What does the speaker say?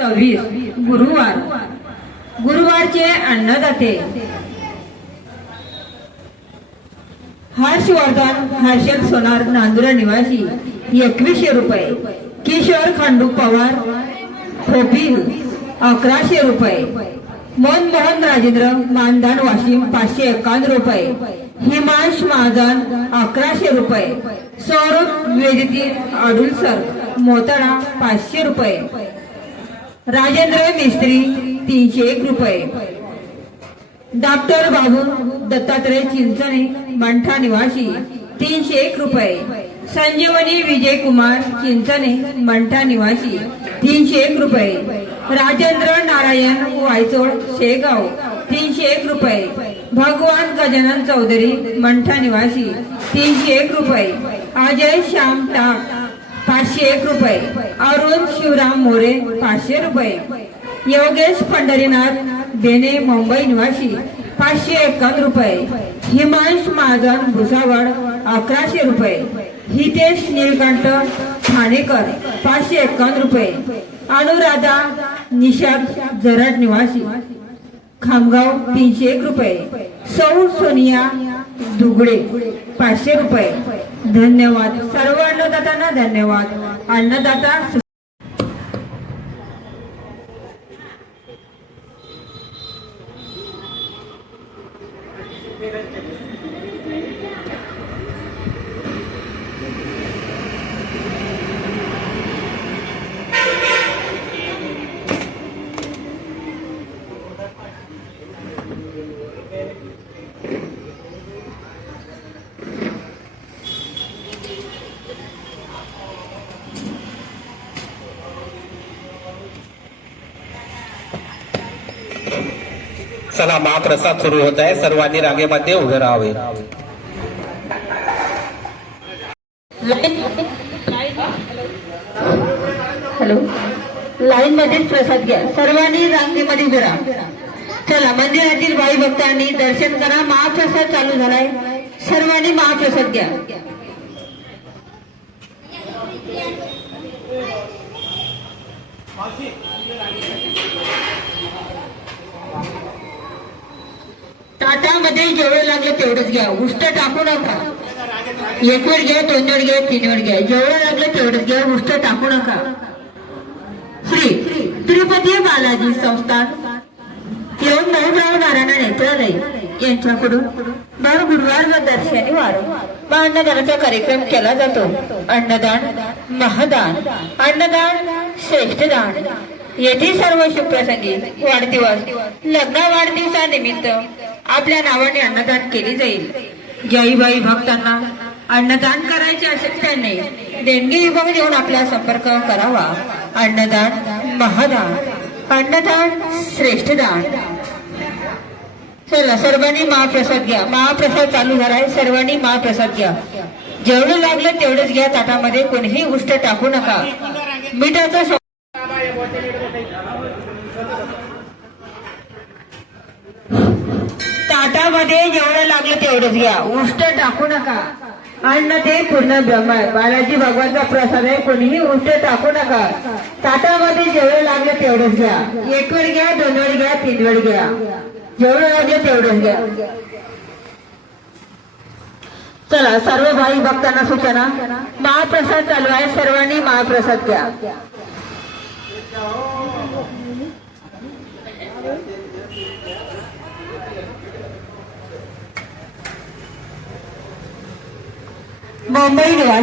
26 गुरुवार गुरुवारचे अन्नदाते हर्षवर्धन हर्षल सोनार नांदुरा निवासी 2100 रुपये। किशोर खंडू पवार खोपील 1100 रुपये। मनमोहन राजेंद्र मानधन वाशिम 551 रुपये। हिमांश महाजन 1100 रुपये। सौरभ वेदिती अडुलसर मोताळा 500 रुपये। राजेंद्र मिस्त्री 301 रुपये। डॉक्टर बाबू दत्तात्रय चिंचणे मंठा निवासी 301 रुपये। संजीवनी विजय कुमार चिंचणे मंठा निवासी 301 रुपये। राजेंद्र नारायण वायचोळ शेगाव 301 रुपये। भगवान गजानन चौधरी मंठा निवासी 301 रुपये। अजय श्याम टाक 501 रुपये। अरुण शिवराम मोरे 500 रुपये। योगेश पंढरीनाथ बेने मुंबई निवासी 551 रुपये। हिमांश महाजन भुसावळ 1100 रुपये। हितेश नीलकंठ ठाणेकर 551 रुपये। अनुराधा निषाद जरड निवासी खामगाव 301 रुपये। सौ सोनिया दुगडे 500 रुपये। धन्यवाद सर्व अन्नदात्यांना धन्यवाद। अन्नदाता चला महाप्रसाद सुरू होत आहे। सर्वांनी रांगेमध्ये उभे राहावे। हॅलो लाईन मध्ये प्रसाद घ्या। सर्वांनी रांगेमध्ये उभे राहा। चला मंदिरातील बाई भक्तांनी दर्शन करा। महाप्रसाद चालू झालाय। सर्वांनी महाप्रसाद घ्या। ताटामध्ये जेवढं लागलं तेवढंच घ्या। उष्ट टाकू नका। एक वेळ घ्या, 2 वेळ घ्या, 3 वेळ घ्या। जेवढं लागलं तेवढंच घ्या। उष्ट टाकू नका। श्री तिरुपती बालाजी संस्थान एवं नवग्राम नारायण नेत्रालय यांच्याकडून दर गुरुवार व दर शनिवार अन्नदानाचा कार्यक्रम केला जातो। अन्नदान महादान अन्नदान श्रेष्ठदान। येथे सर्व शुभप्रसंगी वाढदिवस लग्न वाढदिवसानिमित्त आपल्या नावाने अन्नदान केले जाईल। ज्याही बाई भक्तांना अन्नदान करायचे असेल त्यांनी देणगी विभाग देऊन आपला संपर्क करावा। अन्नदान महादान अन्नदान श्रेष्ठदान। चला सर्वांनी महाप्रसाद घ्या। महाप्रसाद चालू झालाय। सर्वांनी महाप्रसाद घ्या। जेवढं लागलं तेवढंच घ्या। ताटामध्ये कोणीही उष्ट टाकू नका। मिठाचा ताटामध्ये जेवढं लागलं तेवढंच घ्या। उष्ट टाकू नका। अन्न ते पूर्ण ब्रह्म आहे। बालाजी भगवानचा प्रसाद आहे। कोणीही उष्ट टाकू नका। ताटामध्ये जेवढं लागलं तेवढंच घ्या। 1 वेळ घ्या, 2 वेळ घ्या, 3 वेळ घ्या। जेवढं लागलं तेवढंच घ्या। चला सर्व भाई भक्तांना सूचना महाप्रसाद चालू आहे। सर्वांनी महाप्रसाद घ्या। मुंबई निवासी